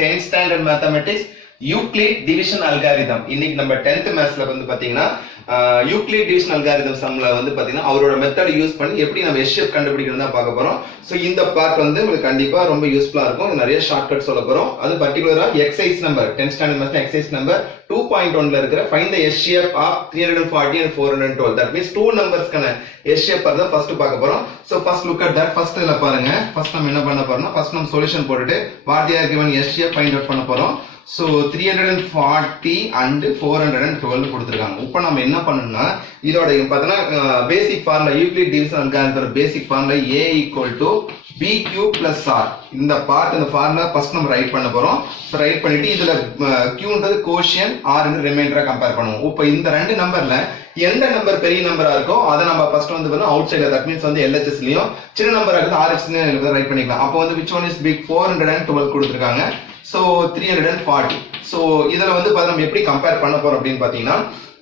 10th standard mathematics Euclid division algorithm. இன்னைக்கு நம்ம 10th mathsல வந்து பாத்தீங்கன்னா Euclid division algorithm சம்ல வந்து பாத்தீங்கன்னா அவரோட மெத்தட் யூஸ் பண்ணி எப்படி நம்ம SHF கண்டுபிடிக்கிறதா பார்க்க போறோம். சோ இந்த பார்ட் வந்து உங்களுக்கு கண்டிப்பா ரொம்ப யூஸ்ஃபுல்லா இருக்கும். நிறைய ஷார்ட்கட் சொல்ல போறோம். அது பர்టిక్యులரா exercise number 10th standard maths exercise number 2.1ல இருக்கிற find the SHF of 340 and 412. That means two numbers கான SHF பர்தா ஃபர்ஸ்ட் பார்க்க போறோம். So first look at that. first ல பாருங்க. first நம்ம என்ன பண்ண போறோம்னா first நம்ம சொல்யூஷன் போட்டுட்டு what they are given SHF find out பண்ண போறோம். So 340 and 412 கொடுத்திருக்காங்க. இப்போ நம்ம என்ன பண்ணனும்னா இதோட பார்த்தா பேசிக் formula Euclid division algorithm basic formula A = BQ + R. இந்த பார்ட் இந்த ஃபார்முலா ஃபர்ஸ்ட் நம்ம ரைட் பண்ண போறோம். சோ ரைட் பண்ணிட்டு இதுல Qன்றது கோஷியன்ட் R ன்றது ரிமைண்டரா கம்பேர் பண்ணுவோம். இப்போ இந்த ரெண்டு நம்பர்ல எந்த நம்பர் பெரிய நம்பரா இருக்கோ அத நம்ம ஃபர்ஸ்ட் வந்து பண்ணா அவுட் சைடுல தட் மீன்ஸ் வந்து LHS லயும் சின்ன நம்பரா இருக்குது RH ன்னு ரைட் பண்ணிக்கலாம். அப்போ வந்து which one is big 412 கொடுத்திருக்காங்க. So 340. So இதல வந்து பாருங்க நம்ம எப்படி கம்பேர் பண்ண போறோம் அப்படினு பாத்தீங்கன்னா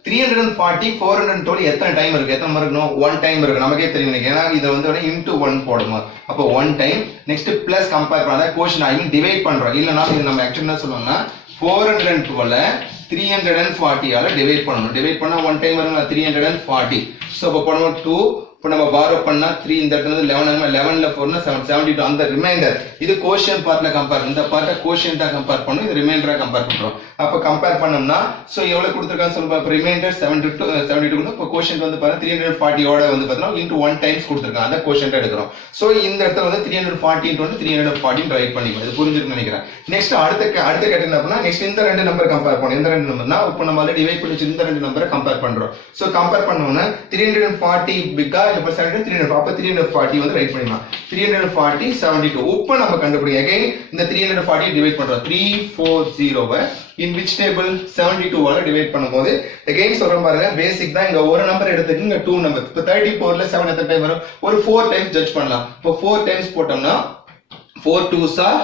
340 412 எத்தனை டைம் இருக்கு எத்தனை முறை இருக்கணும் 1 டைம் இருக்கு நமக்கே தெரியும் ஏன்னா இத வந்து into 1 போடணும் அப்ப 1 டைம் நெக்ஸ்ட் பிளஸ் கம்பேர் பண்ணா கோஷன் ஐ மீன் டிவைட் பண்றோம் இல்லனா இது நம்ம ஆக்சுவலா என்ன சொல்லுவாங்கன்னா 412 340 ஆல டிவைட் பண்ணனும் டிவைட் பண்ணா 1 டைம் வரும்ல 340 சோ அப்ப பண்ணுவோம் 2 இப்போ நம்ம borrow பண்ணா 3 இந்த இடத்துல 11 11ல 4 னா 72 அந்த ரிமைண்டர் இது கோஷன் பார்ட்ல கம்பேர் இந்த பார்ட்ட கோஷன்ட்டா கம்பேர் பண்ணனும் இது ரிமைண்டரா கம்பேர் பண்றோம் அப்ப கம்பேர் பண்ணோம்னா சோ எவ்வளவு கொடுத்திருக்காங்க சொல்லுங்க ரிமைண்டர் 72 னா இப்போ கோஷன்ட் வந்து பாருங்க 340 ஓட வந்து பார்த்தா into 1 டைம்ஸ் கொடுத்திருக்காங்க அத கோஷன்ட் எடுக்கறோம் சோ இந்த இடத்துல வந்து 340 into 340 ரைட் பண்ணிக்கலாம் இது புரிஞ்சிருக்கும்னு நினைக்கிறேன் நெக்ஸ்ட் அடுத்த கேட்டகரி என்ன பண்ணா நெக்ஸ்ட் இந்த ரெண்டு நம்பர் கம்பேர் பண்ணனும் இந்த ரெண்டு நம்பர்னா இப்போ நம்ம ஆல்ரெடி டிவைட் பண்ணி இந்த ரெண்டு நம்பரை கம்பேர் பண்றோம் சோ கம்பேர் பண்ணோம்னா 340 பிகா இப்ப 340 அப்ப 340 வந்து ரைட் பண்ணிடலாம் 340 72 இப்போ நம்ம கண்டுபிடிங்க again இந்த 340 டிவைட் பண்றோம் 340 in which table 72 ஆல டிவைட் பண்ணும்போது again சொல்றேன் பாருங்க பேசிக் தான் இங்க ஒரு நம்பர் எடுத்துக்கிங்க 2 நம்பர் இப்போ 34 ல 7 எத்தனை டைம் வரும் ஒரு 4 டைம்ஸ் ஜட்ஜ் பண்ணலாம் இப்போ 4 டைம்ஸ் போட்டோம்னா 4 2s are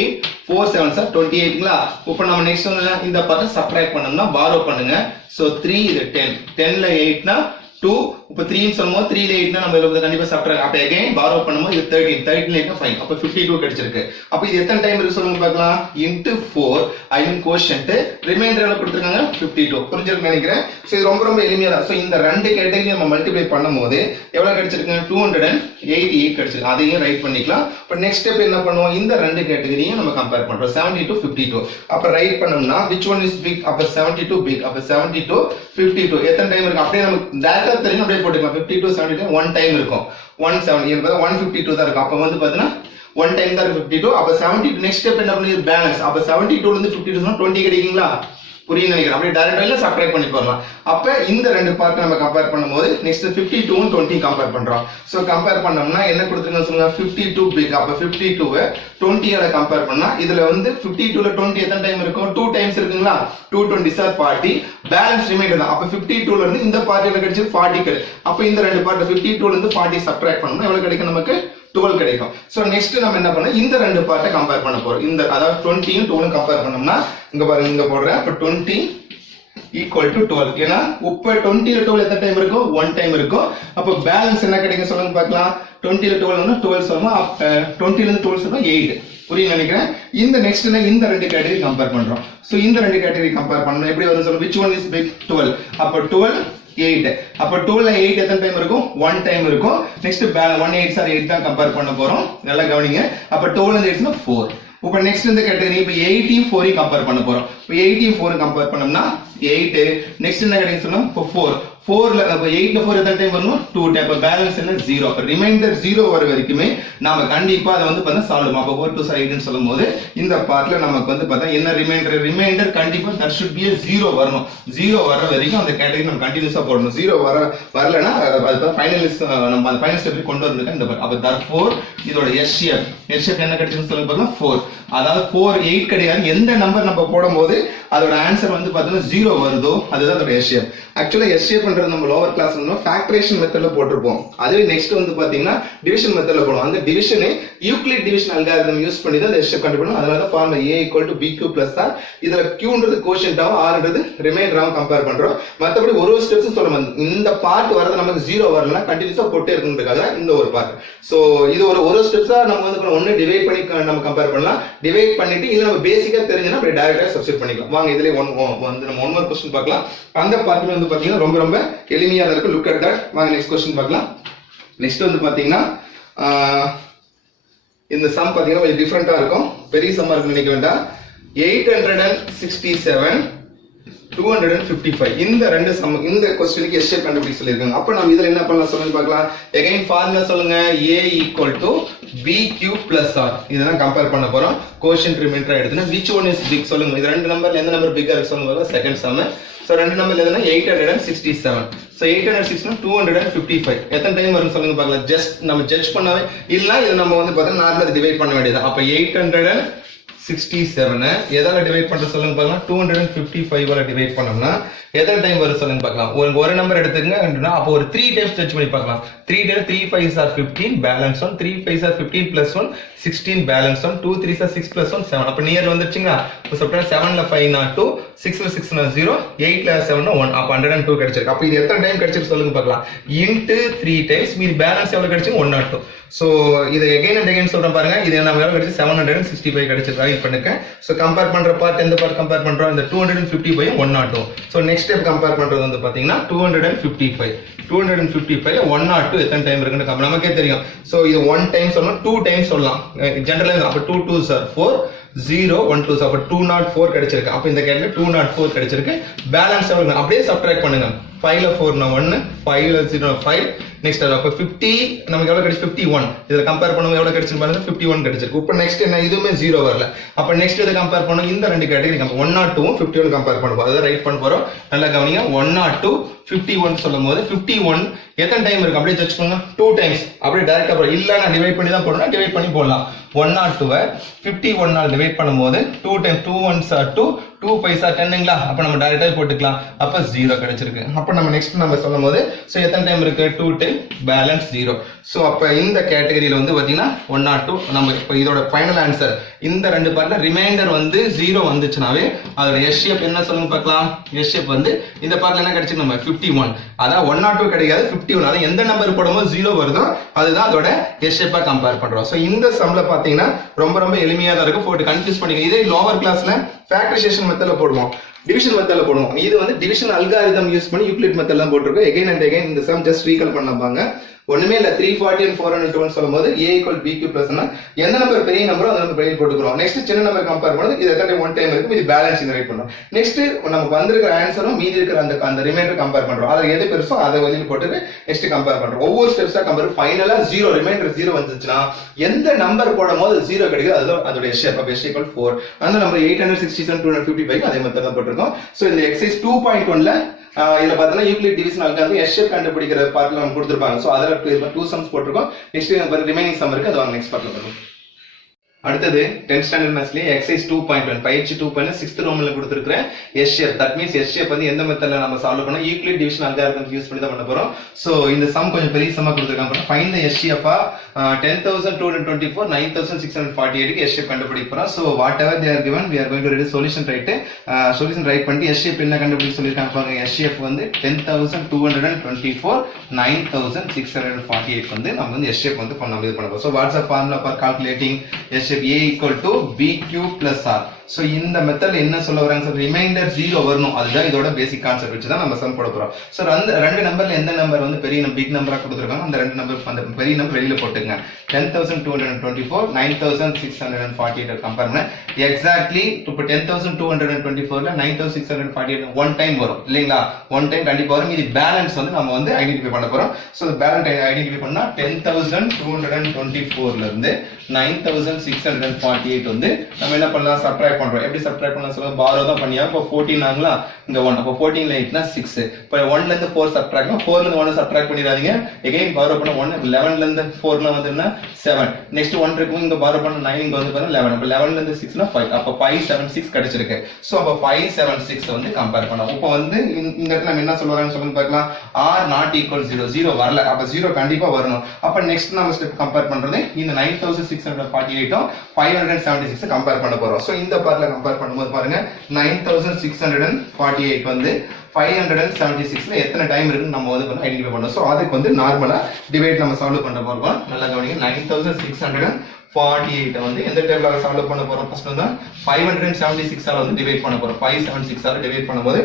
8 4 7s are 28ங்களா இப்போ நம்ம நெக்ஸ்ட் வந்து இந்த பார்ட் சப்ட்ராக்ட் பண்ணோம்னா borrow பண்ணுங்க சோ 3 இது 10 10 ல 8 னா 2 இப்போ 3 ன்னு சொல்லும்போது 3 ல 8 னா நம்ம இதுல கண்டிப்பா சப்ட்ராக்ட் அப்ப again borrow பண்ணும்போது இது 13 13 ல 8 5 அப்ப 52 கிடைச்சிருக்கு அப்ப இது எத்தனை டைம் இருக்கு சொல்லுங்க பார்க்கலாம் into 4 I mean quotient reminder எவ்வளவு கொடுத்திருக்காங்க 52 புரிஞ்சிருக்குன்னு நினைக்கிறேன் சோ இது ரொம்ப ரொம்ப எளிமையா தான் சோ இந்த ரெண்டு கேட்டகரி நம்ம மல்டிப்ளை பண்ணும்போது எவ்வளவு கிடைச்சிருக்கு 288 கிடைச்சிருக்கு அதையும் ரைட் பண்ணிக்கலாம் இப்போ நெக்ஸ்ட் ஸ்டெப் என்ன பண்ணுவோம் இந்த ரெண்டு கேட்டகரியும் நம்ம கம்பேர் பண்றோம் 72 52 அப்ப ரைட் பண்ணோம்னா which one is big அப்ப 72 big அப்ப 72 52 எத்தனை டைம் இருக்கு அப்படியே நமக்கு டைரக்டா தெரியும் அப்படியே போட்டுக்கலாம் 52 72 1 டைம் இருக்கும் 170 என்பது 152 தான் இருக்கும் அப்ப வந்து பாத்தீங்கன்னா 1 டைம் தான் 52 அப்ப 72 நெக்ஸ்ட் ஸ்டெப் என்ன பண்ணுது பேலன்ஸ் அப்ப 72 ல இருந்து 52 சொன்னா 20 கிடைக்குங்களா புரியுது நினைக்கிறேன் அப்படியே டைரக்டால சப்ட்ராக்ட் பண்ணி போறலாம் அப்ப இந்த ரெண்டு பார்ட் நம்ம கம்பேர் பண்ணும்போது நெக்ஸ்ட் 52 and 20 கம்பேர் பண்றோம் சோ கம்பேர் பண்ணோம்னா என்ன கொடுத்திருக்காங்க சொல்லுங்க 52 big அப்ப 52 வை 20 ஆல கம்பேர் பண்ணா இதுல வந்து 52 ல 20 எத்தனை டைம் இருக்கும் 2 டைம்ஸ் இருக்குங்களா 2 20s are 40 பேலன்ஸ் ரிமைண்டர் தான் அப்ப 52 ல இருந்து இந்த பார்ட் என்ன கிடைச்சு 40 கிடைக்கும் அப்ப இந்த ரெண்டு பார்ட் 52 ல இருந்து 40 சப்ட்ராக்ட் பண்ணோம்னா எவ்வளவு கிடைக்கும் நமக்கு 12 கிடைக்கும் சோ நெக்ஸ்ட் நம்ம என்ன பண்ணோம் இந்த ரெண்டு பார்ட்ட கம்பேர் பண்ண போறோம் இந்த அதாவது 20 யும் 12 கம்பேர் பண்ணோம்னா இங்க பாருங்க இங்க போடுறேன் அப்ப 20 equal to 12 ஏனா இப்ப 20 ல 12 எத்தனை டைம் இருக்கும் 1 டைம் இருக்கும் அப்ப பேலன்ஸ் என்ன கிடைக்கும் சொல்லுங்க பார்க்கலாம் 20 ல 12 னா 12 சொல்லுமா 20 ல இருந்து 12 சொல்லுமா 8 புரியுது நினைக்கிறேன் இந்த நெக்ஸ்ட் இந்த ரெண்டு கேட்டகரி கம்பேர் பண்றோம் சோ இந்த ரெண்டு கேட்டகரி கம்பேர் பண்ணனும் எப்படி வரும் சொல்லுங்க which one is big 12 அப்ப 12 8 அப்ப 2 ல 8 எத்தனை டைம் இருக்கும் 1 டைம் இருக்கும் நெக்ஸ்ட் 1 8s are 8 தான் கம்பேர் பண்ண போறோம் நல்லா கவனிங்க அப்ப 2 ல இருந்து 8 னா 4 இப்போ நெக்ஸ்ட் இந்த கேட்டகரி இப்போ 18 4 கம்பேர் பண்ண போறோம் இப்போ 18 4 கம்பேர் பண்ணோம்னா 8 நெக்ஸ்ட் என்ன கிடைக்கும் சொன்னா இப்போ 4 4 ல அப்ப 8 ல 4 எத்தனை டைம் வரணும் 2 டைம் அப்ப பேலன்ஸ் என்ன 0 அப்ப ரிமைண்டர் 0 வர வரைக்குமே நாம கண்டிப்பா அத வந்து பார்த்தா சால்வ் பண்ணலாம் அப்ப 4 2 8 ன்னு சொல்லும்போது இந்த பார்ட்ல நமக்கு வந்து பார்த்தா என்ன ரிமைண்டர் கண்டிப்பா that should be a 0 வரணும் 0 வர வரைக்கும் அந்த கேட்டகரி நம்ம கண்டினியூஸா போடணும் 0 வரலனா அது ஃபைனலிஸ்ட் நம்ம அந்த ஃபைனல் ஸ்டெப்க்கு கொண்டு வரதுக்கு இந்த அப்ப therefore இதோட SHF என்ன கிடைச்சுன்னு சொல்லுங்க பாருங்க 4 அதாவது 4 8 கிடையாது எந்த நம்பர் நம்ம போடும்போது அதோட ஆன்சர் வந்து பார்த்தா 0 வருதோ அதுதான் அதோட SHF ஆக்சுவலா SHF பண்றது நம்ம லோவர் கிளாஸ் ஃபேக்டரேஷன் மெத்தட்ல போட்டிருப்போம். அதுவே நெக்ஸ்ட் வந்து பாத்தீங்கன்னா டிவிஷன் மெத்தட்ல போடுவோம். அந்த டிவிஷனை யூக்ளிட் டிவிஷன் அல்காரிதம் யூஸ் பண்ணி தான் எஸ்ஹெச் கண்டுபிடிக்கணும். அதனால தான் ஃபார்முலா a = bq + r. இதுல qன்றது கோஷன்டாவும் rன்றது ரிமைண்டராவும் கம்பேர் பண்றோம். மத்தபடி ஒரு ஸ்டெப்ஸ் சொல்றோம். இந்த பார்ட் வரது நமக்கு 0 வரலனா கண்டினியூஸா போட்டே இருக்குன்றதுக்காக இந்த ஒரு பார்ட். சோ இது ஒரு ஸ்டெப்ஸா நம்ம வந்து ஒன்னு டிவைட் பண்ணி நம்ம கம்பேர் பண்ணலாம். டிவைட் பண்ணிட்டு இது நம்ம பேசிக்கா தெரிஞ்சனா அப்படியே டைரக்டா சப்ஸ்டிட் பண்ணிக்கலாம். வாங்க இதுலயே வந்து நம்ம ஒன் மோர் क्वेश्चन பார்க்கலாம். அந்த பார்ட்ல வந்து பாத்தீங்கன்னா ரொம்ப எளிமையா இருக்கு. Look at that. வாங்க நெக்ஸ்ட் क्वेश्चन பார்க்கலாம். நெக்ஸ்ட் வந்து பாத்தீங்கன்னா இந்த சம் பாத்தீங்கன்னா கொஞ்சம் டிஃபரெண்டா இருக்கும். பெரிய சம்மா இருக்குன்னு நினைக்க வேண்டாம். 867 255 இந்த ரெண்டு சம் இந்த क्वेश्चनக்கு எஸ்ஹெச் கண்டுபிடிக்க சொல்லிருக்காங்க. அப்ப நாம இதுல என்ன பண்ணலாம் சொல்லுங்க பார்க்கலாம். அகைன் ஃபார்முலா சொல்லுங்க. a = bq + r. இதெல்லாம் கம்பேர் பண்ண போறோம். கோஷன்ட் ரிமைண்டரா எடுத்துனா which one is big சொல்லுங்க. இது ரெண்டு நம்பர்ல எந்த நம்பர் பிக்கா இருக்கு சொல்லுங்க. Second sum. சோ ரெண்டு நம்பர்ல எதுனா 867. சோ 860 255. எத்தனை டைம் வரும் சொல்லுங்க பார்க்கலாம். ஜஸ்ட் நம்ம ஜட்ஜ் பண்ணவே இல்ல. இது நம்ம வந்து பார்த்தா நார்மலா டிவைட் பண்ண வேண்டியது. அப்ப 867 எதால டிவைட் பண்ற சொல்லுங்க பார்க்கலாம். 255 ஆல டிவைட் பண்ணோம்னா எத்தனை டைம் வரும் சொல்லுங்க பார்க்கலாம். ஒரு நம்பர் எடுத்துக்கங்க. அப்ப ஒரு 3 டைம்ஸ் டச் பண்ணி பார்க்கலாம். 3 time 3 5s are 15 balance 1 3 5s are 15 plus 1 16 balance 1 2 3s are 6 plus 1 7. அப்ப நியர் வந்துருச்சுங்களா. அப்ப சொல்றேன் 7 ல 5 னா 2 6 ல 6 னா 0 8 ல 7 னா 1. அப்ப 102 கிடைச்சிருக்கு. அப்ப இது எத்தனை டைம் கிடைச்சிருக்கு சொல்லுங்க பார்க்கலாம். இன்டு 3 டைம்ஸ் மீதி பேலன்ஸ் எவ்வளவு கிடைச்சிருக்கு 102. சோ இது அகைன் அண்ட் அகைன் சொல்றேன் பாருங்க. இது நம்ம எவ்வளவு கிடைச்சு 765 கிடைச்சிருக்கு. ரைட் பண்ணுங்க. சோ கம்பேர் பண்ற பார்ட் எந்த பார்ட் கம்பேர் பண்றோம். இந்த 255 102. சோ நெக்ஸ்ட் ஸ்டெப் கம்பேர் பண்றது வந்து பாத்தீங்கன்னா 255 ல 102 எத்தனை டைம் இருக்குன்னு நமக்கே தெரியும். சோ இது 1 டைம் சொல்லலாம் 2 டைம் சொல்லலாம். ஜெனரலா அப்ப 2 2s are 4 0 1 2s அப்ப 204 கிடைச்சிருக்கு. அப்ப இந்த கேட்ல 204 கிடைச்சிருக்கு. பேலன்ஸ் எவ்வளவு அப்படியே சப்ட்ராக்ட் பண்ணுங்க. 5 ல 4 னா 1 5 ல 0 5 நெக்ஸ்ட் அப்ப 50 நமக்கு எவ்வளவு கிடைச்சு 51. இதுல கம்பேர் பண்ணும்போது எவ்வளவு கிடைச்சிருக்கு பாருங்க 51 கிடைச்சிருக்கு. இப்போ நெக்ஸ்ட் என்ன இதுமே 0 வரல. அப்ப நெக்ஸ்ட் இத கம்பேர் பண்ணோம். இந்த ரெண்டு கேட்டகரி 102 ம் 51 கம்பேர் பண்ணுவோம். அத ரைட் பண்ண போறோம். நல்லா கவனிங்க. 102 51 சொல்லும்போது 51 எத்தனை டைம் இருக்கு அப்படியே ஜட்ஜ் பண்ணுங்க. 2 டைம்ஸ் அப்படியே டைரக்டா போறோம். இல்ல நான் டிவைட் பண்ணி தான் போறேன். டிவைட் பண்ணி போடலாம். 102 51 ஆல் டிவைட் பண்ணும்போது 2 time 2 1s are 2 2 5s are 10ங்களா. அப்ப நம்ம டைரக்டா போட்டுக்கலாம். அப்ப 0 கிடைச்சிருக்கு. அப்ப நம்ம நெக்ஸ்ட் நம்ம சொல்லும்போது சோ எத்தனை டைம் இருக்கு 2 டைம் பேலன்ஸ் 0. சோ அப்ப இந்த கேட்டகரியில வந்து பாத்தீங்கன்னா 102 நம்ம இப்ப இதோட ஃபைனல் ஆன்சர் இந்த ரெண்டு பார்ட்ல ரிமைண்டர் வந்து 0 வந்துச்சுனாவே அதோட எஸ்ஹெச் என்ன சொல்லுங்க பார்க்கலாம். எஸ்ஹெச் வந்து இந்த பார்ட்ல என்ன கிடைச்சிருக்கு நம்ம 51. அதான் 102 கிடைக்காது 51. அத எந்த நம்பர் போடும்போது 0 வருதோ அதுதான் அதோட எஸ்ஹெச்சா கம்பேர் பண்றோம். சோ இந்த சம்ல பாத்தீங்கன்னா ரொம்ப எளிமையா தான் இருக்கு. போட்டு கன்ஃபியூஸ் பண்ணிக்க. இதே லோவர் கிளாஸ்ல ஃபேக்டரைசேஷன் மெத்தட்ல போடுவோம். டிவிஷன் மெத்தட்ல போடுவோம். இது வந்து டிவிஷன் அல்காரிதம் யூஸ் பண்ணி யூக்ளிட் மெத்தட்ல போட்டுருக்கோம். அகைன் அண்ட் அகைன் இந்த சம் ஜஸ்ட் ரீகால் பண்ணாங்க. ஒண்ணுமே இல்ல 340 and 402 சொல்லும்போது a = bq + னா எந்த நம்பர் பெரிய நம்பரோ அந்த நம்பர் பெரிய போட்டுக்கிறோம். நெக்ஸ்ட் சின்ன நம்பர் கம்பேர் பண்ணது இது எத்தனை ஒன் டைம் இருக்கு இது பேலன்ஸ் இந்த ரைட் பண்ணோம். நெக்ஸ்ட் நமக்கு வந்திருக்கிற ஆன்சரும் மீதி இருக்கிற அந்த ரிமைண்டர் கம்பேர் பண்றோம். அதுல எது பெருசோ அதை வெளியில போட்டுட்டு நெக்ஸ்ட் கம்பேர் பண்றோம். ஒவ்வொரு ஸ்டெப்ஸா கம்பேர் ஃபைனலா 0 ரிமைண்டர் 0 வந்துச்சுனா எந்த நம்பர் போடும்போது 0 கிடைக்குது அது அதோட எஸ்ஹெச். அப்ப எஸ்ஹெச் = 4. அந்த நம்பர் 867 255 அதே மெத்தட் தான் போட்டுருக்கோம். சோ இந்த எக்சர்சைஸ் 2.1ல இதுல பார்த்தா யூக்ளிட் டிவிஷன் அல்காரிதம் எஸ்ஹெச் கண்டுபிடிக்கிற பார்ட்ல நம்ம கொடுத்திருப்பாங்க. சோ அதல 2 சம்ஸ் போட்டுருக்கோம். நெக்ஸ்ட் ரிமைனிங் சம் இருக்கு. அது வாங்க நெக்ஸ்ட் பார்ட்ல பார்ப்போம். அடுத்தது 10th ஸ்டாண்டர்ட் மேத்ஸ்ல எக்சர்சைஸ் 2.1 பயிற்சி 2.1 6th ரோம்ல கொடுத்திருக்கிறேன் எஸ்ஹெச். தட் மீன்ஸ் எஸ்ஹெச் வந்து எந்த மெத்தட்ல நம்ம சால்வ் பண்ணோம் யூக்ளிட் டிவிஷன் அல்காரிதம் யூஸ் பண்ணி தான் பண்ண போறோம். சோ இந்த சம் கொஞ்சம் பெரிய சம்மா கொடுத்திருக்காங்க. ஃபைண்ட் தி எஸ்ஹெச் 10224 9648 க்கு எஸ்ஹெச் கண்டுபிடிக்க போறோம். So what ever they are given we are going to read solution right. Solution write பண்ணி எஸ்ஹெச் என்ன கண்டுபிடிக்க சொல்லிருக்காங்க பாருங்க. எஸ்ஹெச் வந்து 10224 9648 வந்து நம்ம வந்து எஸ்ஹெச் வந்து பண்ண போறோம். So what's the formula for calculating S H a = bq + r. So இந்த மெத்தட்ல என்ன சொல்ல வராங்க சார் ரிமைண்டர் 0 வரணும். அதுதான் இதோட பேசிக் கான்செப்ட் வச்சு தான் நம்ம சம் போட போறோம். சோ அந்த ரெண்டு நம்பர்ல எந்த நம்பர் வந்து பெரிய பிக் நம்பரா கொடுத்திருக்காங்க அந்த ரெண்டு நம்பர் அந்த பெரிய நம்பர் வெளியில போட்டுங்க. 10224 9648 கம்பேர் பண்ண எக்ஸாக்ட்லி இப்போ 10224 ல 9648 ஒன் டைம் வரும் இல்லீங்களா. ஒன் டைம் கண்டிப்பா வரும். இது பேலன்ஸ் வந்து நம்ம வந்து ஐடென்டிஃபை பண்ண போறோம். சோ பேலன்ஸ் ஐடென்டிஃபை பண்ணா 10224 ல இருந்து 9648 வந்து நம்ம என்ன பண்ணலாம் சப்ட்ராக்ட் சப்ட்ராக்ட் பண்றோம். எப்படி சப்ட்ராக்ட் பண்ண சொல்லுங்க, பாரோ தான் பண்ணியா. இப்போ 14 ஆங்களா, இங்க 1. அப்போ 14 ல 8 னா 6. இப்போ 1 ல இருந்து 4 சப்ட்ராக்ட், 4 ல இருந்து 1 சப்ட்ராக்ட் பண்ணிராதீங்க. அகைன் பாரோ பண்ண 1, 11 ல இருந்து 4 ல வந்துனா 7. நெக்ஸ்ட் 1 இருக்கும், இங்க பாரோ பண்ண 9, இங்க வந்து பாருங்க 11. அப்போ 11 ல இருந்து 6 னா 5. அப்போ 576 கிடைச்சிருக்கு. சோ அப்போ 576 வந்து கம்பேர் பண்ணோம். இப்போ வந்து இந்த இடத்துல நம்ம என்ன சொல்றாங்கன்னு சொல்லுங்க பார்க்கலாம். r not equal 0, 0 வரல. அப்ப 0 கண்டிப்பா வரணும். அப்ப நெக்ஸ்ட் நம்ம ஸ்டெப் கம்பேர் பண்றது இந்த 9648 576 கம்பேர் பண்ண போறோம். சோ இந்த பார்ட்ல கம்பேர் பண்ணும்போது பாருங்க 9648 வந்து 576 ல எத்தனை டைம் இருக்குன்னு நம்ம வந்து ஐடென்டிஃபை பண்ணோம். சோ அதுக்கு வந்து நார்மலா டிவைட் நம்ம சால்வ் பண்ண போறோம். நல்லா கவனிங்க. 9648 வந்து எந்த டேபிளால சால்வ் பண்ண போறோம்? ஃபர்ஸ்ட் வந்து 576 ஆல வந்து டிவைட் பண்ண போறோம். 576 ஆல டிவைட் பண்ணும்போது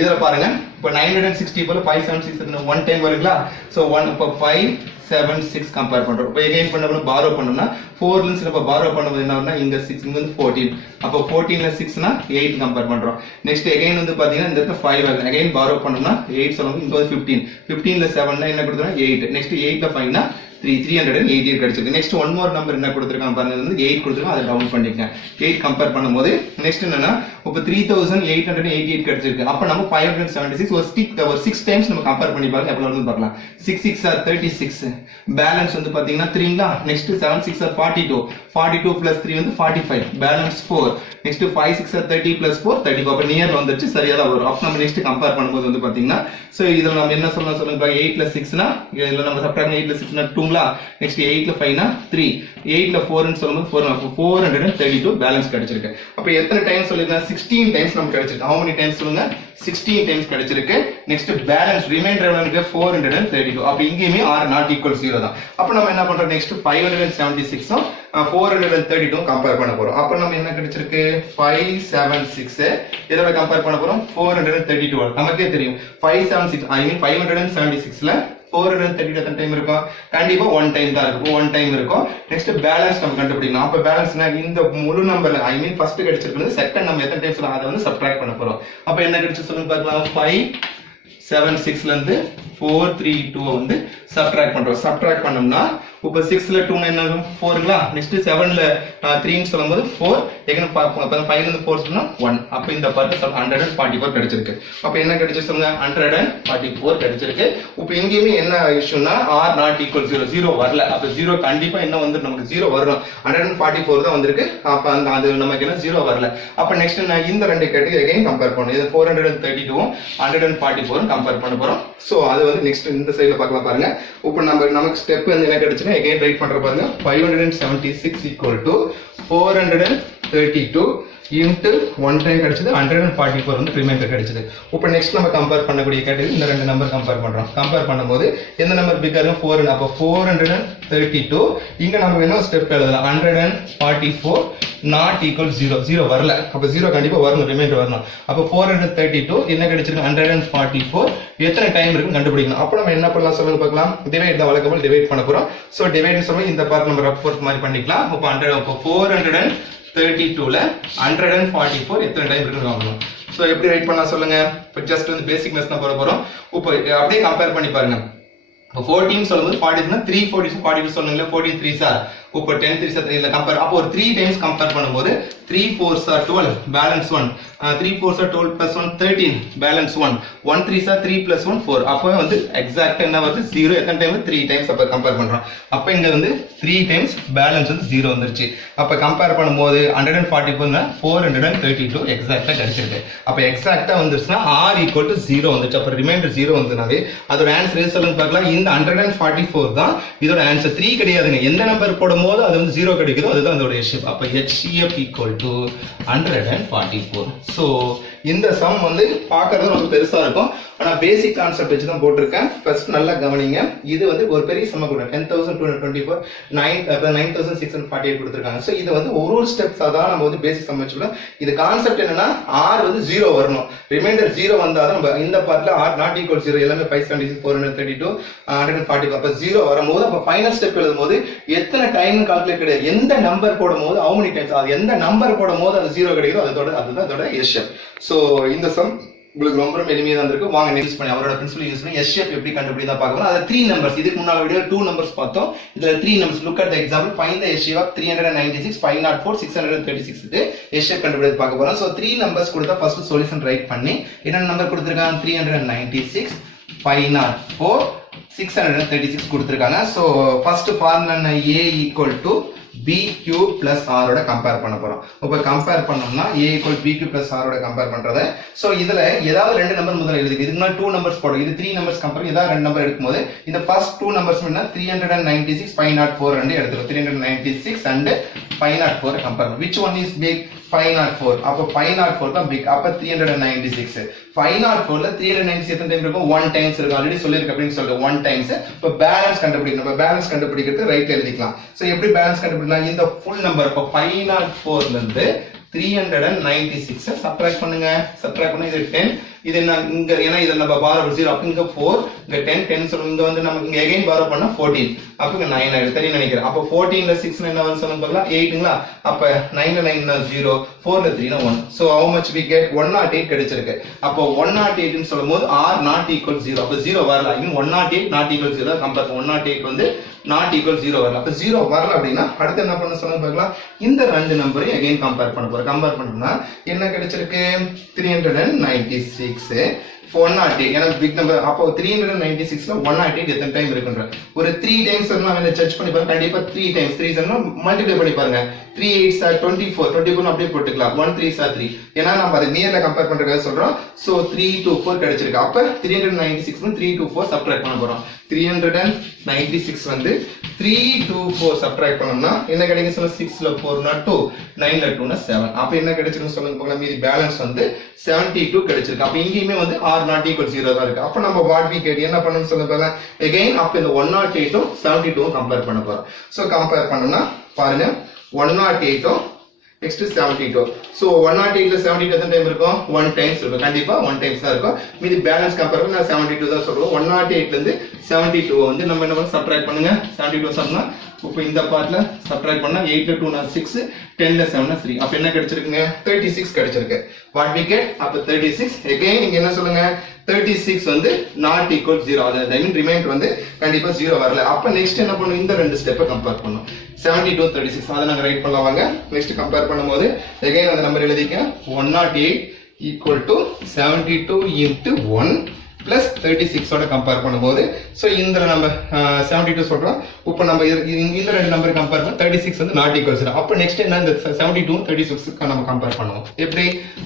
இதல பாருங்க, இப்போ 960 போல 576 1 டைம் வருங்களா. சோ 1 இப்போ 576 கம்பேர் பண்றோம். இப்போ எகைன் பண்ணோம்னா பாரோ பண்ணோம்னா 4 ல இருந்து நம்ம பாரோ பண்ணும்போது என்ன ஆகும்னா இங்க 6, இங்க வந்து 14. அப்போ 14 ல 6 னா 8 கம்பேர் பண்றோம். நெக்ஸ்ட் எகைன் வந்து பாத்தீங்கன்னா இந்த இடத்துல 5 ஆகும். எகைன் பாரோ பண்ணோம்னா 8 சொல்லுங்க, இங்க வந்து 15. 15 ல 7 னா என்ன கொடுத்தோம்னா 8. நெக்ஸ்ட் 8 ல 5 னா 388 கிடைச்சிருக்கு. நெக்ஸ்ட் ஒன் மோர் நம்பர் என்ன கொடுத்திருக்காங்க பாருங்க, வந்து 8 கொடுத்திருக்காங்க, அதை டவுன் பண்ணிக்கங்க. 8 கம்பேர் பண்ணும்போது நெக்ஸ்ட் என்னன்னா இப்போ 3888 கிடைச்சிருக்கு. அப்ப நம்ம 576 ஒரு 6 டைம்ஸ் நம்ம கம்பேர் பண்ணி பாருங்க எவ்வளவு வருதுன்னு பார்க்கலாம். 6 6 are 36. பேலன்ஸ் வந்து பாத்தீங்கன்னா 3ங்களா. Next 7 6 are 42. 42 plus 3 வந்து 45. பேலன்ஸ் 4. Next 5 6 are 30 plus 4 35. அப்ப நியர்ல வந்துருச்சு, சரியா தான் வரும். அப்ப நம்ம நெக்ஸ்ட் கம்பேர் பண்ணும்போது வந்து பாத்தீங்கன்னா சோ இதுல நம்ம என்ன சொல்லலாம் சொல்லுங்க. 8 ல 6 னா இதுல நம்ம சப்ட்ராக்ட் 8 ல 6 னா 2 ங்களா. நெக்ஸ்ட் 8 ல 5 னா 3. 8 ல 4 ன்னு சொல்லும்போது 432 பேலன்ஸ் கிடைச்சிருக்கு. அப்ப எத்தனை டைம்ஸ் சொல்லிருந்தா 16 டைம்ஸ் நமக்கு கிடைச்சிருக்கு. how many times சொல்லுங்க, 16 டைம்ஸ் கிடைச்சிருக்கு. நெக்ஸ்ட் பேலன்ஸ் ரிமைண்டர் எவ்வளவு இருக்கு, 432. அப்ப இங்கேயுமே r not equal 0 தான். அப்ப நம்ம என்ன பண்றோம், நெக்ஸ்ட் 576 உம் 432 கம்பேர் பண்ண போறோம். அப்ப நம்ம என்ன கிடைச்சிருக்கு, 576 இதோட கம்பேர் பண்ண போறோம் 432. நமக்கே தெரியும் 576 ஐ மீன் 576 ல 432 எத்தனை டைம் இருக்கும், கண்டிப்பா 1 டைம் தான் இருக்கும். 1 டைம் இருக்கும். நெக்ஸ்ட் பேலன்ஸ் நம்ம கண்டுபிடிக்கணும். அப்ப பேலன்ஸ்னா இந்த முழு நம்பர்ல ஐ மீன் ஃபர்ஸ்ட் கிடைச்சிருக்கு, செகண்ட் நம்ம எத்தனை டைம்ஸ் அதை வந்து சப்ட்ராக்ட் பண்ண போறோம். அப்ப என்ன கிடைச்சு சொல்லுங்க பார்க்கலாம். 576 ல இருந்து 432 வந்து சப்ட்ராக்ட் பண்றோம். சப்ட்ராக்ட் பண்ணோம்னா இப்போ 6 ல 2 என்ன ஆகும், 4ங்களா. நெக்ஸ்ட் 7 ல 3 ன்னு சொல்லும்போது 4. எகன் 5 ல இருந்து 4 சொன்னா 1. அப்ப இந்த பார்ட் 144 கிடைச்சிருக்கு. அப்ப என்ன கிடைச்சிருக்கு சொல்லுங்க, 144 கிடைச்சிருக்கு. இப்போ இங்கேயுமே என்ன இஷ்யூனா r not equal 0, 0 வரல. அப்ப 0 கண்டிப்பா என்ன வந்து நமக்கு 0 வரணும். 144 தான் வந்திருக்கு. அப்ப அது நமக்கு என்ன 0 வரல. அப்ப நெக்ஸ்ட் நான் இந்த ரெண்டு கேட்டகரி அகைன் கம்பேர் பண்ணனும். இது 432 144 கம்பேர் பண்ண போறோம். சோ அது வந்து நெக்ஸ்ட் இந்த சைடுல பார்க்கலாம் பாருங்க. இப்போ நமக்கு ஸ்டெப் வந்து என்ன கிடைச்சு again write பண்ற பாருங்க. 576 equal to 432 into 1 time கிடைச்சது 144 வந்து ரிமைண்டர் கிடைச்சது. இப்போ நெக்ஸ்ட் நம்ம கம்பேர் பண்ணக்கூடிய கேட்டகரி இந்த ரெண்டு நம்பர் கம்பேர் பண்றோம். கம்பேர் பண்ணும்போது எந்த நம்பர் பிக்கா இருக்கும், 4. அப்ப 432 இங்க நம்ம என்ன ஸ்டெப் எழுதலாம், 144 not equal 0, 0 வரல. அப்ப 0 கண்டிப்பா வரணும், ரிமைண்டர் வரணும். அப்ப 432 என்ன கிடைச்சிருக்கு, 144 எத்தனை டைம் இருக்குன்னு கண்டுபிடிக்கணும். அப்ப நம்ம என்ன பண்ணலாம் சொல்லுங்க பார்க்கலாம். டிவைட் தான் வழக்கமா டிவைட் பண்ண போறோம். சோ டிவைட் சொல்லுங்க இந்த பார்ட் நம்ம ரஃப் ஒர்க் மாதிரி பண்ணிக்கலாம். அப்ப 432 ல 144 எத்தனை டைம் இருக்குன்னு காணணும். சோ எப்படி ரைட் பண்ணலாம் சொல்லுங்க. இப்போ ஜஸ்ட் வந்து பேசிக் மெத்தட் தான் போட போறோம். இப்போ அப்படியே கம்பேர் பண்ணி பாருங்க. இப்போ 14 சொல்லும்போது 40 னா 3 40 42 சொன்னீங்களா, 14 3s ஆர் இப்போ 10 3s ஆர் 3 ல கம்பேர். அப்போ ஒரு 3 டைம்ஸ் கம்பேர் பண்ணும்போது 3 4s are 12 balance 1, 3 4s are 12 plus 1 13 balance 1, 1 3s are 3 plus 1 4. அப்போ வந்து எக்ஸாக்ட்டா என்ன வருது 0. எத்தனை டைம் 3 டைம்ஸ் அப்ப கம்பேர் பண்றோம். அப்ப இங்க வந்து 3 டைம்ஸ் பேலன்ஸ் வந்து 0 வந்துருச்சு. அப்ப கம்பேர் பண்ணும்போது 144 னா 432 எக்ஸாக்ட்டா கிடைச்சிருக்கு. அப்ப எக்ஸாக்ட்டா வந்துருச்சுனா r equal to 0 வந்துச்சு. அப்ப ரிமைண்டர் 0 வந்தனாலே அதோட ஆன்சர் எது சொல்லுங்க பார்க்கலாம். இந்த 144 தான் இதோட ஆன்சர். 3 கிடையாதுங்க. எந்த நம்பர் போடும்போது அது வந்து 0 கிடைக்குதோ அதுதான் அதோட HCF. அப்ப HCF equal to 144. சோ இந்த சம் வந்து பார்க்கிறது ரொம்ப பெருசா இருக்கும். ஆனா பேசிக் கான்செப்ட் வச்சு தான் போட்டிருக்கேன். ஃபர்ஸ்ட் நல்லா கவனிங்க. இது வந்து ஒரு பெரிய சம் கூட 10224 9648 கொடுத்திருக்காங்க. சோ இது வந்து ஒரு ஸ்டெப்ஸ் தான் நம்ம வந்து பேசிக் சம் வச்சுக்கலாம். இது கான்செப்ட் என்னன்னா r வந்து 0 வரணும். ரிமைண்டர் 0 வந்தா தான் நம்ம இந்த பார்ட்ல r not equal 0 எல்லாமே 576 432 144. அப்ப 0 வரும்போது அப்ப ஃபைனல் ஸ்டெப் எழுதும்போது எத்தனை டைம் கால்குலேட் கிடையாது. எந்த நம்பர் போடும்போது how many times அது எந்த நம்பர் போடும்போது அது 0 கிடைக்குதோ அதுதான் அதோட HCF. சோ இந்த சம் உங்களுக்கு ரொம்ப எளிமையா தான் இருக்கு. வாங்க யூஸ் பண்ணி அவரோட பிரின்சிபல் யூஸ் பண்ணி எஸ் ஷேப் எப்படி கண்டுபிடிதா பார்க்க போறோம். அது 3 நம்பர்ஸ். இதுக்கு முன்னால வீடியோ 2 நம்பர்ஸ் பார்த்தோம். இதுல 3 numbers. Look at the example. Find the S shape of 396 504 636 க்கு எஸ் ஷேப் கண்டுபிடித்து பார்க்க போறோம். சோ 3 நம்பர்ஸ் கொடுத்தா ஃபர்ஸ்ட் சொல்யூஷன் ரைட் பண்ணி என்ன நம்பர் கொடுத்திருக்காங்க 396 504 636 கொடுத்திருக்காங்க. சோ ஃபர்ஸ்ட் ஃபார்முலா என்ன a = b cube plus r ஓட கம்பேர் பண்ண போறோம். இப்ப கம்பேர் பண்ணோம்னா a = b cube plus r ஓட கம்பேர் பண்றத சோ இதுல ஏதாவது ரெண்டு நம்பர் முதல்ல எழுதி இதுக்கு முன்னாடி 2 நம்பர்ஸ் போடுங்க. இது 3 நம்பர்ஸ் கம்பேர் ஏதாவது ரெண்டு நம்பர் எடுக்கும்போது இந்த ஃபர்ஸ்ட் 2 நம்பர்ஸ் என்ன 396 504 ரெண்டு எடுத்துறோம். 396 and 504 compare. which one is big 504. அப்ப 504 தான் big. அப்ப 396 504 ல 396 எத்தனை டைம் இருக்கும் 1 டைம்ஸ் இருக்கு. ஆல்ரெடி சொல்லிருக்கு அப்படினு சொல்லிட்டு 1 டைம்ஸ். இப்ப பேலன்ஸ் கண்டுபிடிக்கணும். இப்ப பேலன்ஸ் கண்டுபிடிக்கிறது ரைட் எழுதிக்கலாம். சோ எப்படி பேலன்ஸ் கண்டுபிடிக்கலாம் இந்த ஃபுல் நம்பர் இப்ப 504 ல இருந்து 396 சப்ட்ராக்ட் பண்ணுங்க. சப்ட்ராக்ட் பண்ணா இது 10 இது என்ன இங்க ஏனா இத நம்ம பாரோ 0 அப்ப இங்க 4 இங்க 10 10 சொல்லுங்க. இங்க வந்து நம்ம இங்க அகைன் பாரோ பண்ணா 14 அப்ப இங்க 9 ஆயிடும். தெரியும் நினைக்கிறேன். அப்ப 14 ல 6 ல என்ன வந்து சொல்லுங்க பாக்கலாம் 8ங்களா. அப்ப 9 ல 9 னா 0 4 ல 3 னா 1. so how much we get 108 கிடைச்சிருக்கு. அப்ப 108 ன்னு சொல்லும்போது r not equal 0. அப்ப 0 வரல. இன்னும் 108 not equal 0 கம்பேர் 108 வந்து not equal 0 வரல. அப்ப 0 வரல அப்படினா அடுத்து என்ன பண்ண சொல்லுங்க பார்க்கலாம். இந்த ரெண்டு நம்பரையும் அகைன் கம்பேர் பண்ண போறோம். கம்பேர் பண்ணோம்னா என்ன கிடைச்சிருக்கு 396 108 ஏனா பிக் நம்பர். அப்போ 396 ல 108 எத்தனை டைம் இருக்குன்ற ஒரு 3 டைம்ஸ் சொன்னா என்ன செக் பண்ணி பாருங்க. கண்டிப்பா 3 டைம்ஸ் 3 சொன்னா மல்டிப்ளை பண்ணி பாருங்க. 3 8s are 24 24 அப்படியே போட்டுக்கலாம். 1 3s are 3 ஏனா நம்ம அது நியர்ல கம்பேர் பண்றதுக்காக சொல்றோம். சோ 3 2 4 கிடைச்சிருக்கு. அப்ப 396 ல 3 2 4 சப்ட்ராக்ட் பண்ண போறோம். 396 வந்து 3 2 4 சப்ட்ராக்ட் பண்ணோம்னா என்ன கிடைக்கும் சொல்லுங்க 6 ல 4 னா 2 9 ல 2 னா 7. அப்ப என்ன கிடைச்சிருக்குன்னு சொல்லுங்க போலாம். மீதி பேலன்ஸ் வந்து 72 கிடைச்சிருக்கு. அப்ப இங்கேயுமே வந்து r not equal 0 தான் இருக்கு. அப்ப நம்ம what we get என்ன பண்ணனும் சொல்லுங்க பாருங்க. again அப்ப இந்த 108 உம் 72 உம் கம்பேர் பண்ண போறோம். சோ கம்பேர் பண்ணனும்னா பாருங்க 108 உம் next 72. so 108 ல 72 எத்தனை டைம் இருக்கும் 1 டைம்ஸ் இருக்கும். கண்டிப்பா 1 டைம்ஸ் தான் இருக்கும். மீதி பேலன்ஸ் கம்பேர் பண்ணா 72 தான் சொல்றோம். 108 ல இருந்து 72 வந்து நம்ம என்ன பண்ண சப்ட்ராக்ட் பண்ணுங்க. 72 சொன்னா இப்போ இந்த பார்ட்ல சப்ட்ராக்ட் பண்ணா 8 ல 2 னா 6 10 ல 7 னா 3. அப்ப என்ன கிடைச்சிருக்குங்க 36 கிடைச்சிருக்கு. what we get அப்ப 36 again நீங்க என்ன சொல்லுங்க 36 வந்து not equal 0. அது ஐ மீன் ரிமைண்டர் வந்து கண்டிப்பா 0 வரல. அப்ப நெக்ஸ்ட் என்ன பண்ணனும் இந்த ரெண்டு ஸ்டெப்பை கம்பேர் பண்ணனும். 72 36 அத நாங்க ரைட் பண்ணலாம் வாங்க. நெக்ஸ்ட் கம்பேர் பண்ணும்போது again அந்த நம்பர் எழுதிக்க 108 equal to 72 into 1 plus 36 ஓட கம்பேர் பண்ணும்போது சோ இந்த நம்ம 72 சொல்றோம். இப்போ நம்ம இந்த ரெண்டு நம்பர் கம்பேர் பண்ணா 36 வந்து not equal 0. அப்ப நெக்ஸ்ட் என்ன இந்த 72 36 க்கு நம்ம கம்பேர் பண்ணுவோம். எப்படி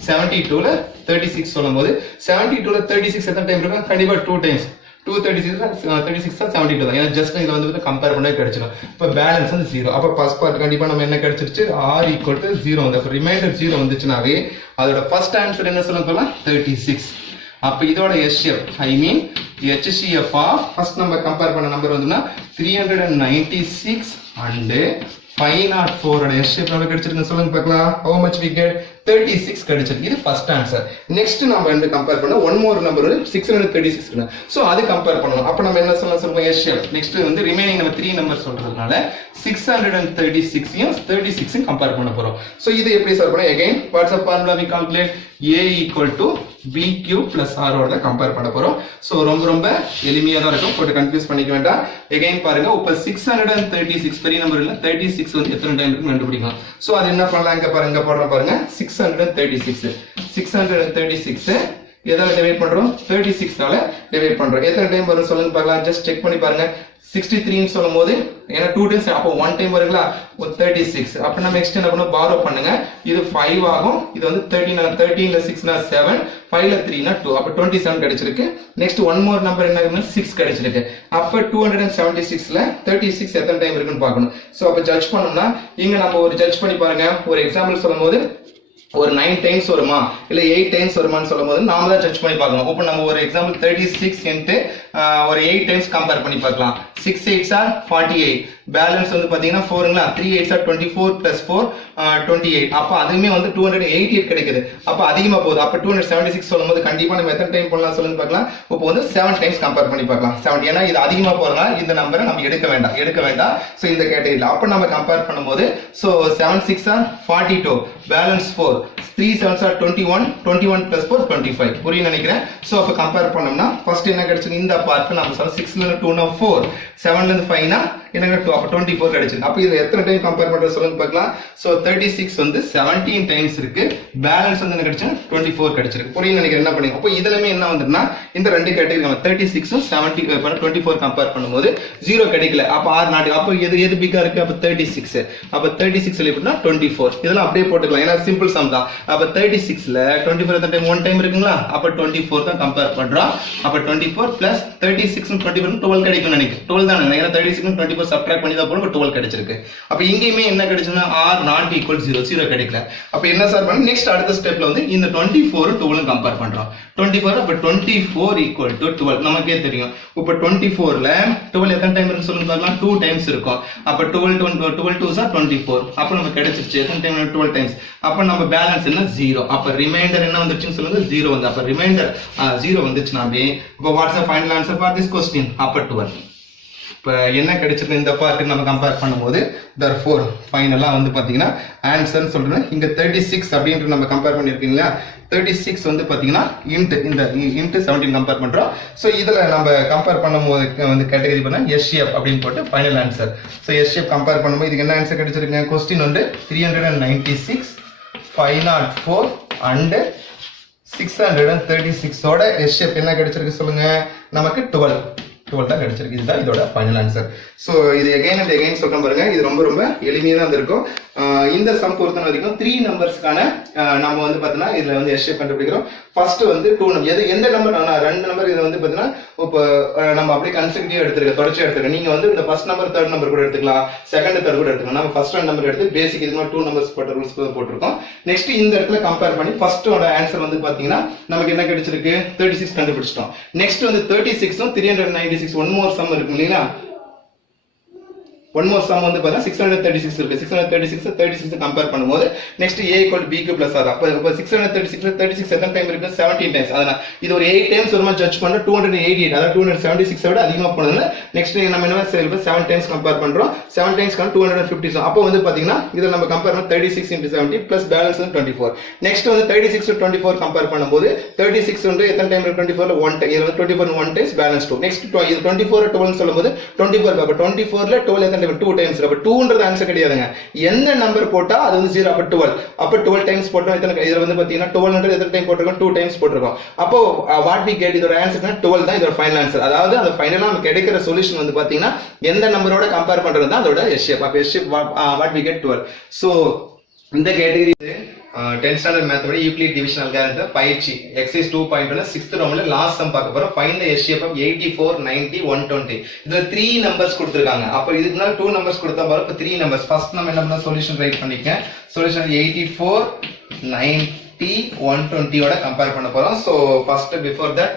72 ல 36 சொல்லும்போது 72 ல 36 எத்தனை டைம் இருக்கு கண்டிப்பா 2 டைம்ஸ் 236 36 72 தான். ஏனா ஜஸ்ட் இத வந்து கம்பேர் பண்ணா கிடைச்சிரும். இப்ப பேலன்ஸ் வந்து 0. அப்ப ஃபர்ஸ்ட் பார்ட் கண்டிப்பா நம்ம என்ன கிடைச்சிருச்சு r = 0 வந்து. அப்ப ரிமைண்டர் 0 வந்துச்சுனாவே அதோட ஃபர்ஸ்ட் ஆன்சர் என்ன சொல்லுங்க 36. அப்ப இதோட HCF I mean HCF of first number compare பண்ண நம்பர் வந்துனா 396 and 504 ஓட HCF எவ்வளவு கிடைச்சிருக்கு சொல்லுங்க பார்க்கலாம். how much we get 36 கிடைச்சிருக்கு. இது ஃபர்ஸ்ட் ஆன்சர். நெக்ஸ்ட் நம்ம வந்து கம்பேர் பண்ணா one more number 636 இருக்கு. சோ அது கம்பேர் பண்ணனும். அப்ப நம்ம என்ன சொல்லுவோம் HCF. நெக்ஸ்ட் வந்து ரிமைனிங் நம்ம 3 நம்பர் சொல்றதுனால 636 யும் 36 யும் கம்பேர் பண்ண போறோம். சோ இது எப்படி சால்வ் பண்ணா again what's the formula we calculate a = bq plus r ஓட கம்பேர் பண்ண போறோம். சோ ரொம்ப எளிமையா தான் இருக்கும். போட்டு கன்ஃபியூஸ் பண்ணிக்க வேண்டாம். again பாருங்க இப்ப 636 பெரிய நம்பர் இல்ல 36 வந்து எத்தனை டைம் இருக்குன்னு கண்டுபிடிக்கலாம். சோ அது என்ன பண்ணலாம் இங்க பாருங்க போடுறேன் 636 எதால டிவைட் பண்றோம் 36 ஆல டிவைட் பண்றோம். எத்தனை டைம் வரும் சொல்லுங்க பார்க்கலாம். ஜஸ்ட் செக் பண்ணி பாருங்க. 63 ன்னு சொல்லும்போது ஏனா 2 டைம்ஸ் அப்ப 1 டைம் வருங்களா 36. அப்ப நம்ம நெக்ஸ்ட் என்ன பண்ணனும் பாரோ பண்ணுங்க. இது 5 ஆகும். இது வந்து 13 ல 6 னா 7 5 ல 3 னா 2. அப்ப 27 கிடைச்சிருக்கு. நெக்ஸ்ட் ஒன் மோர் நம்பர் என்ன இருக்குன்னா 6 கிடைச்சிருக்கு. அப்ப 276 ல 36 எத்தனை டைம் இருக்குன்னு பார்க்கணும். சோ அப்ப ஜட்ஜ் பண்ணனும்னா இங்க நம்ம ஒரு ஜட்ஜ் பண்ணி பாருங்க. ஒரு எக்ஸாம்பிள் சொல்லும்போது ஒரு 9 டைம்ஸ் வருமா இல்ல 8 டைம்ஸ் வருமான்னு சொல்லும்போது நாம தான் ஜட்ஜ் பண்ணி பார்க்கணும். இப்போ நம்ம ஒரு எக்ஸாம்பிள் 36 ஒரு 8 டைம்ஸ் கம்பேர் பண்ணி பார்க்கலாம். 6 8s are 48 பேலன்ஸ் வந்து பாத்தீங்கன்னா 4ங்களா 3 8s are 24 plus 4 28. அப்ப அதுமே வந்து 288 கிடைக்குது. அப்ப அதிகமா போகுது. அப்ப 276 சொல்லும்போது கண்டிப்பா நம்ம எத்தனை டைம் பண்ணலாம் சொல்லுங்க பார்க்கலாம். இப்போ வந்து 7 டைம்ஸ் கம்பேர் பண்ணி பார்க்கலாம். 7 ஏன்னா இது அதிகமா போறதுனால இந்த நம்பரை நம்ம எடுக்க வேண்டாம். சோ இந்த கேட்டகரியில அப்ப நம்ம கம்பேர் பண்ணும்போது so 7 6 are 42 balance 4 3 7s are 21 plus 4 25 புரியும் நினைக்கிறேன். சோ அப்ப கம்பேர் பண்ணோம்னா ஃபர்ஸ்ட் என்ன கிடைச்சது இந்த பார்ட் நம்ம சொல்ல 6 ல இருந்து 2 னா 4 7 ல இருந்து 5 னா என்னங்க 2 அப்ப 24 கிடைச்சிருக்கு. அப்ப இது எத்தனை டைம் கம்பேர் பண்றது சொல்லுங்க பார்க்கலாம். சோ 36 வந்து 17 டைம்ஸ் இருக்கு. பேலன்ஸ் வந்து என்ன கிடைச்சு 24 கிடைச்சிருக்கு. புரியும் நினைக்கிறேன். என்ன பண்ணீங்க அப்ப இதுலமே என்ன வந்துன்னா இந்த ரெண்டு கேட்டகரி நம்ம 36 உம் 24 கம்பேர் பண்ணும்போது 0 கிடைக்கல. அப்ப R நாட் அப்ப எது பிக்கா இருக்கு அப்ப 36. அப்ப 36 ல எப்படினா 24. இதெல்லாம் அப்படியே போட்டுக்கலாம். ஏன்னா சிம்பிள் சம் தான். அப்ப 36 ல 24 எத்தனை டைம் 1 டைம் இருக்குங்களா? அப்ப 24 தான் கம்பேர் பண்றோம். அப்ப 24 plus 36 ம் 24 12 கிடைக்கும் நினைக்கிறேன். 12 தான் நினைக்கிறேன். ஏன்னா 36 ம் 24 சப்ட்ராக்ட் பண்ணி தான் போறோம். 12 கிடைச்சிருக்கு. அப்ப இங்கேயுமே என்ன கிடைச்சுன்னா R not equal 0 கிடைக்கல. அப்ப என்ன சார் பண்ணணும்? நெக்ஸ்ட் அடுத்த ஸ்டெப்ல வந்து இந்த 24 12 கம்பேர் பண்றோம். 24 அப்ப 24 equal to 12 நமக்கே தெரியும். இப்ப 24 ல 12 எத்தனை டைம் இருக்குன்னு சொல்லுங்க பார்க்கலாம். 2 டைம்ஸ் இருக்கும். அப்ப 12 2s are 24. அப்ப நமக்கு கிடைச்சிருச்சு. எத்தனை டைம் 12 டைம்ஸ். அப்ப நம்ம பேலன்ஸ் என்ன 0. அப்ப ரிமைண்டர் என்ன வந்துச்சுன்னு சொல்லுங்க 0 வந்து. அப்ப ரிமைண்டர் 0 வந்துச்சுனா அப்படியே அப்ப what's the final answer for this question அப்ப 12. இப்ப என்ன கிடைச்சிருக்கு இந்த பார்ட் நம்ம கம்பேர் பண்ணும்போது therefore ஃபைனலா வந்து பாத்தீங்கன்னா ஆன்சர் சொல்றேன். இங்க 36 அப்படின்ற நம்ம கம்பேர் பண்ணிருக்கீங்களா 36 வந்து பாத்தீங்கன்னா இன்ட் 17 கம்பேர் பண்றோம். சோ இதுல நம்ம கம்பேர் பண்ணும்போது வந்து கேட்டகரி பண்ணா எஸ் ஷேப் அப்படினு போட்டு final answer. So yes shape compare பண்ணும்போது இதுக்கு என்ன ஆன்சர் கிடைச்சிருக்கு? क्वेश्चन வந்து 396 504 and 636 ஓட எஸ் ஷேப் என்ன கிடைச்சிருக்கு சொல்லுங்க நமக்கு 12 தான் கிடைச்சிருக்கு. இதுதான் இதோட ஃபைனல் ஆன்சர். சோ இது again and again சொல்றேன் பாருங்க. இது ரொம்ப எளிமையா தான் இருக்கும். இந்த சம் பொறுத்த வரைக்கும் 3 நம்பர்ஸ்க்கான நம்ம வந்து பார்த்தீங்கன்னா இதுல வந்து எஸ் ஷேப் கண்டுபிடிக்கிறோம். ஃபர்ஸ்ட் வந்து 2 நம்பர் எந்த நம்பர் ரெண்டு நம்பர் இதை வந்து பார்த்தீங்கன்னா இப்போ நம்ம அப்படியே கன்செக்யூட்டிவ் எடுத்துருக்க தொடர்ச்சி எடுத்துருக்க நீங்க வந்து இந்த ஃபர்ஸ்ட் நம்பர் தேர்ட் நம்பர் கூட எடுத்துக்கலாம், செகண்ட் தேர்ட் கூட எடுத்துக்கலாம். நம்ம ஃபர்ஸ்ட் நம்பர் எடுத்து பேசிக் இதுமா 2 நம்பர்ஸ் போட்ட ரூல்ஸ் போட்டுருக்கோம். நெக்ஸ்ட் இந்த இடத்துல கம்பேர் பண்ணி ஃபர்ஸ்டோட ஆன்சர் வந்து பாத்தீங்கன்னா நமக்கு என்ன கிடைச்சிருக்கு 36 கண்டுபிடிச்சிட்டோம். நெக்ஸ்ட் வந்து 36 உம் 396 ஒன் மோர் சம் இருக்கு இல்லையா. one more sum வந்து பாத்தா 636 இருக்கு. 636 36 கம்பேர் பண்ணும்போது next a equal b q plus r. அப்ப 636 36 எத்தனை டைம் இருக்கு 17 டைம்ஸ். அதனால இது ஒரு 8 டைம்ஸ் ஒருமா ஜட்ஜ் பண்ணா 288 அதாவது 276 விட அதிகமா போனதுனால நெக்ஸ்ட் நம்ம என்ன செய்யறது 7 டைம்ஸ் கம்பேர் பண்றோம். 7 டைம்ஸ் கான 250. அப்ப வந்து பாத்தீங்கன்னா இத நம்ம கம்பேர் பண்ணா 36 into 70 plus balance வந்து 24. நெக்ஸ்ட் வந்து 36 to 24 கம்பேர் பண்ணும்போது 36 வந்து எத்தனை டைம் இருக்கு 24 ல 1 டைம். இது வந்து 24 1 டைம்ஸ் பேலன்ஸ் 2. நெக்ஸ்ட் இது 24 12 சொல்லும்போது 24 அப்ப 24 ல 12 2 டைம்ஸ். அப்ப 2ன்றது ஆன்சர் கிடையாதுங்க. எந்த நம்பர் போட்டா அது வந்து 0 அப்ப 12. அப்ப 12 டைம்ஸ் போட்டோம். இதுல வந்து பாத்தீங்கன்னா 12ன்றது எத்தனை டைம் போட்டுருக்கோம் 2 டைம்ஸ் போட்டுருக்கோம். அப்போ வாட் வி கெட் இதோட ஆன்சர் 12 தான் இதோட ஃபைனல் ஆன்சர். அதாவது அந்த ஃபைனலா நமக்கு கிடைக்கிற சொல்யூஷன் வந்து பாத்தீங்கன்னா எந்த நம்பரோட கம்பேர் பண்றது தான் அதோட எஸ் ஷேப். அப்ப S shape what we get 12. So இந்த category 10th standard mathematics Euclid division algorithm பயிற்சி exercise 2.1 6th roundல லாஸ்ட் சம் பார்க்க போறோம். find the s shape of 84 90 120. இதுல 3 நம்பர்ஸ் கொடுத்திருக்காங்க. அப்ப இதுக்கு முன்னாடி 2 நம்பர்ஸ் கொடுத்தா பாரு. இப்ப 3 நம்பர்ஸ். ஃபர்ஸ்ட் நம்ம என்ன பண்ணா சொல்யூஷன் ரைட் பண்ணிக்க. சொல்யூஷன் 84 90 120 ஓட கம்பேர் பண்ண போறோம். So first before that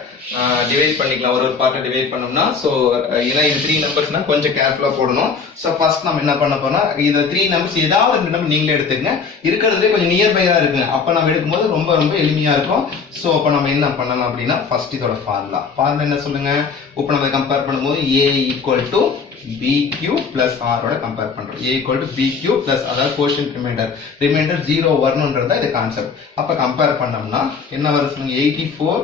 divide பண்ணிக்கலாம். ஒரு பார்ட்ட டிவைட் பண்ணோம்னா சோ ஏன்னா இந்த 3 நம்பர்ஸ்னா கொஞ்சம் கேர்ஃபுல்லா போடணும். சோ ஃபர்ஸ்ட் நம்ம என்ன பண்ண போறோம்னா இந்த 3 நம்பர்ஸ் ஏதாவது ரெண்டு நம்பர் நீங்களே எடுத்துக்கங்க. இருக்கிறதுலே கொஞ்சம் நியர் பையா இருக்குங்க. அப்ப நம்ம எடுக்கும்போது ரொம்ப எளிமையா இருக்கும். சோ அப்ப நம்ம என்ன பண்ணலாம் அப்படின்னா ஃபர்ஸ்ட் இதோட ஃபார்முலா என்ன சொல்லுங்க. இப்போ நம்ம கம்பேர் பண்ணும்போது a equal to bq plus r ஓட கம்பேர் பண்றோம். a equal to bq plus அதாவது கோஷன்ட் ரிமைண்டர் 0 வரணும்ன்றத இது கான்செப்ட். அப்ப கம்பேர் பண்ணோம்னா என்ன வருது சொல்லுங்க 84.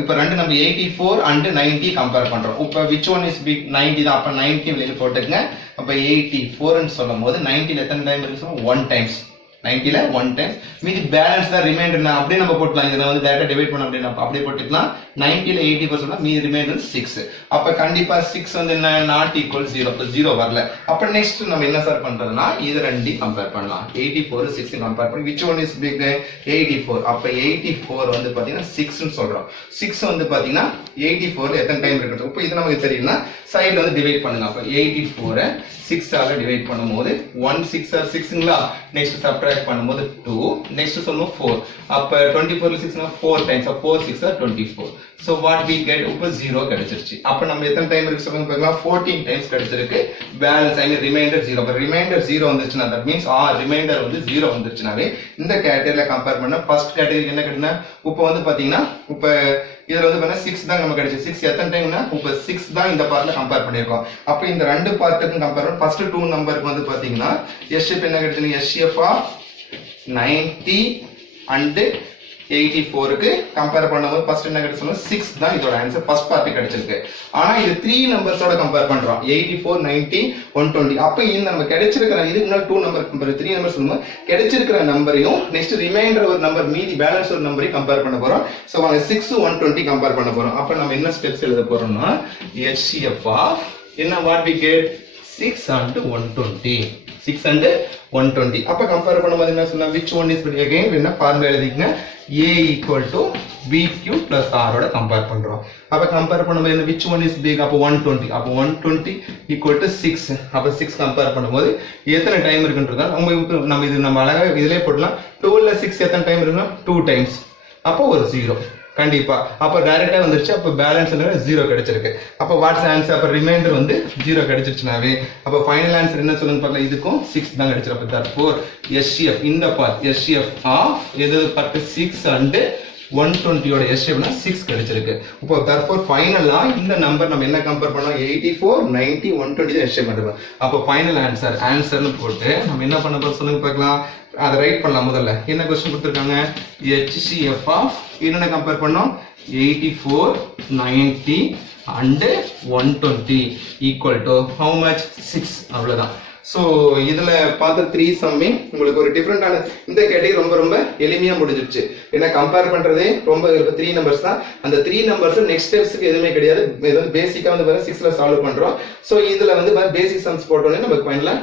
இப்ப ரெண்டு நம்ம 84 and 90 கம்பேர் பண்றோம். இப்ப which one is big 90 தான். அப்ப 90 வெளிய போட்டுங்க. அப்ப 84 ன்னு சொல்லும்போது 90 ல எத்தனை டைம் இருக்கு 1 டைம்ஸ். 90 ல 1 டைம். மீதி பேலன்ஸ் தான் ரிமைண்டர் அப்படியே நம்ம போட்டுக்கலாம். இத வந்து டைரக்டா டிவைட் பண்ண அப்படியே நம்ம அப்படியே போட்டுக்கலாம். 90 ல 80% மீதி ரிமைண்டர் 6. அப்ப கண்டிப்பா 6 வந்து என்ன not equal 0. அப்ப 0 வரல. அப்ப நெக்ஸ்ட் நம்ம என்ன சார் பண்றதுனா இது ரெண்டையும் கம்பேர் பண்ணலாம். 84 6 கம்பேர் பண்ணி which one is big 84. அப்ப 84 வந்து பாத்தீங்கன்னா 6 ன்னு சொல்றோம். 6 வந்து பாத்தீங்கன்னா 84 ல எத்தனை டைம் இருக்கு. இப்போ இது நமக்கு தெரியும்னா சைடுல வந்து டிவைட் பண்ணுங்க. அப்ப 84 6 ஆல டிவைட் பண்ணும்போது 1 6 are 6ங்களா. நெக்ஸ்ட் சப்ட்ராக்ட் சப்ட்ராக்ட் பண்ணும்போது 2 நெக்ஸ்ட் சொல்லுவோம் 4 அப்ப 24 ல 6 னா 4 டைம்ஸ் அப்ப 4 6 are 24 so what we get இப்ப 0 கிடைச்சிருச்சு அப்ப நம்ம எத்தனை டைம் இருக்கு சொல்லுங்க பார்க்கலாம் 14 டைம்ஸ் கிடைச்சிருக்கு பேலன்ஸ் ஐ மீன் ரிமைண்டர் 0 அப்ப ரிமைண்டர் 0 வந்துச்சுனா that means ரிமைண்டர் வந்து 0 வந்துச்சுனாவே இந்த கேட்டகரியில கம்பேர் பண்ணா ஃபர்ஸ்ட் கேட்டகரி என்ன கிடைனா இப்போ வந்து பாத்தீங்கன்னா இப்போ இதுல வந்து பாத்தீங்கன்னா 6 தான் நமக்கு கிடைச்சு 6 எத்தனை டைம்னா இப்போ 6 தான் இந்த பார்ட்ல கம்பேர் பண்ணிருக்கோம் அப்ப இந்த ரெண்டு பார்ட்டுக்கும் கம்பேர் பண்ண ஃபர்ஸ்ட் 2 நம்பருக்கு வந்து பாத்தீங்கன்னா SHF என்ன கிடைச்சு SHF of 90 and 84 க்கு கம்பேர் பண்ணும்போது ஃபர்ஸ்ட் என்ன கிடைச்சது 6 தான் இதோட ஆன்சர் ஃபர்ஸ்ட் பார்ட் கிடைச்சிருக்கு ஆனா இது 3 நம்பர்ஸோட கம்பேர் பண்றோம் 84 90 120 அப்ப இந்த நம்ம கிடைச்சிருக்கிற இதுக்கு முன்னாடி 2 நம்பர் கம்பேர் 3 நம்பர் சொல்லும்போது கிடைச்சிருக்கிற நம்பரையும் நெக்ஸ்ட் ரிமைண்டர் ஒரு நம்பர் மீதி பேலன்ஸ் ஒரு நம்பரையும் கம்பேர் பண்ண போறோம் சோ வாங்க 6 120 கம்பேர் பண்ண போறோம் அப்ப நம்ம என்ன ஸ்டெப்ஸ் எழுத போறோம்னா HCF of என்ன what we get 6 and 120 6 and 120 அப்ப கம்பேர் பண்ணும்போது என்ன சொல்லலாம் which one is big again என்ன ஃபார்முலா எழுதிக்கங்க A equal to BQ plus R ஓட கம்பேர் பண்றோம் அப்ப கம்பேர் பண்ணும்போது என்ன which one is big அப்ப 120 அப்ப 120 equal to 6 அப்ப 6 கம்பேர் பண்ணும்போது எத்தனை டைம் இருக்குன்றத நம்ம இது நம்ம அழகா இதிலே போடலாம் 2 ல 6 எத்தனை டைம் இருக்குன்னா 2 டைம்ஸ் அப்ப ஒரு 0 கண்டிப்பா அப்ப டைரக்டா வந்துருச்சு அப்ப பேலன்ஸ் என்ன 0 கிடைச்சிருக்கு அப்ப வாட்ஸ் ஆன்சர் அப்ப ரிமைண்டர் வந்து 0 கிடைச்சிருச்சுனாவே அப்ப ஃபைனல் ஆன்சர் என்ன சொல்லுங்க பார்க்கலாம் இதுக்கும் 6 தான் கிடைச்சிருக்கு அப்ப therefore SCF இந்த பார்ட் SCF ஆஃப் எது பார்ட் 6 and 120 ஓட SCF னா 6 கிடைச்சிருக்கு இப்போ therefore ஃபைனலா இந்த நம்பர் நம்ம என்ன கம்பேர் பண்ணோம் 84 90 120 தான் SCF பண்றோம் அப்ப ஃபைனல் ஆன்சர்னு போட்டு நம்ம என்ன பண்ண போறோம் சொல்லுங்க பார்க்கலாம் அதை ரைட் பண்ணலாம் முதல்ல என்ன क्वेश्चन கொடுத்திருக்காங்க HCF ஆஃப் என்னென்ன கம்பேர் பண்ணோம் 84 90 and 120 equal to how much 6 அவ்வளவுதான் சோ இதுல பார்த்த 3 சம்மே உங்களுக்கு ஒரு டிஃபரண்டான இந்த கேட்டகரி ரொம்ப ரொம்ப எளிமையா முடிஞ்சிருச்சு ஏன்னா கம்பேர் பண்றதே ரொம்ப 3 நம்பர்ஸ் தான் அந்த 3 நம்பர்ஸ் நெக்ஸ்ட் ஸ்டெப்ஸ்க்கு எதுவுமே கிடையாது இது வந்து பேசிக்கா வந்து 6ல சால்வ் பண்றோம் சோ இதுல வந்து பேசிக் சம்ஸ் போட்டோனே நமக்கு ஃபைனலா